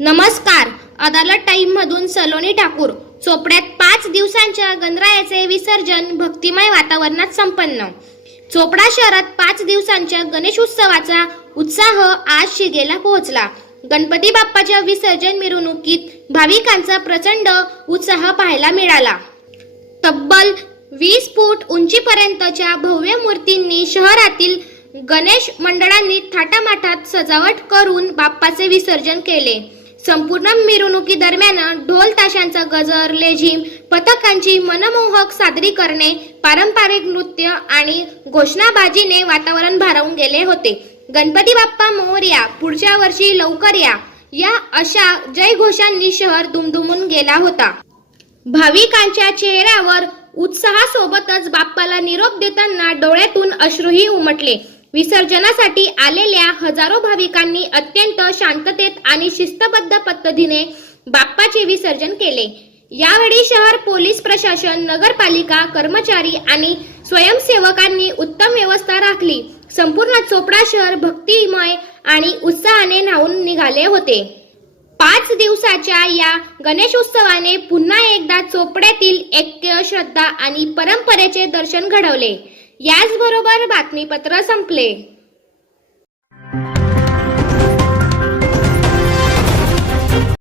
नमस्कार. अदालत टाइम मधून सलोनी ठाकूर. चोपड्यात 5 दिवसांच्या गणरायाचे विसर्जन भक्तिमय वातावरणात संपन्न. चोपडा शहरात 5 दिवसांच्या गणेश उत्सवाचा उत्साह आज शिगेला पोहोचला. गणपती बाप्पाच्या विसर्जन मिरवणुकीत भाविकांचा प्रचंड उत्साह पाहायला मिळाला. तब्बल 20 फूट उंचीपर्यंतच्या भव्य मूर्तींनी शहरातील गणेश मंडळांनी थाटामाटात सजावट करून बाप्पाचे विसर्जन केले. संपूर्ण मिरवणुकीदरम्यान ढोल ताशांचा गजर, लेझिम, पथकांची मनमोहक सादरीकरणे, पारंपरिक नृत्य आणि घोषणाबाजीने वातावरण भारावून गेले होते. गणपती बाप्पा मोरया, पुढच्या वर्षी लवकर या अशा जयघोषांनी शहर दुमदुमून गेला होता. भाविकांच्या चेहऱ्यावर उत्साहासोबतच बाप्पाला निरोप देताना डोळ्यातून अश्रूही उमटले. विसर्जनासाठी आलेल्या हजारो भाविकांनी अत्यंत शांततेत आणि शिस्तबद्ध पद्धतीने बाप्पाचे विसर्जन केले. यावेळी शहर पोलीस प्रशासन, नगरपालिका कर्मचारी आणि स्वयंसेवकांनी उत्तम व्यवस्था राखली. संपूर्ण चोपडा शहर भक्तिमय आणि उत्साहाने न्हाऊन निघाले होते. 5 दिवसाच्या या गणेशोत्सवाने पुन्हा एकदा चोपड्यातील ऐक्य, श्रद्धा आणि परंपरेचे दर्शन घडवले. याचबरोबर बातमीपत्र संपले.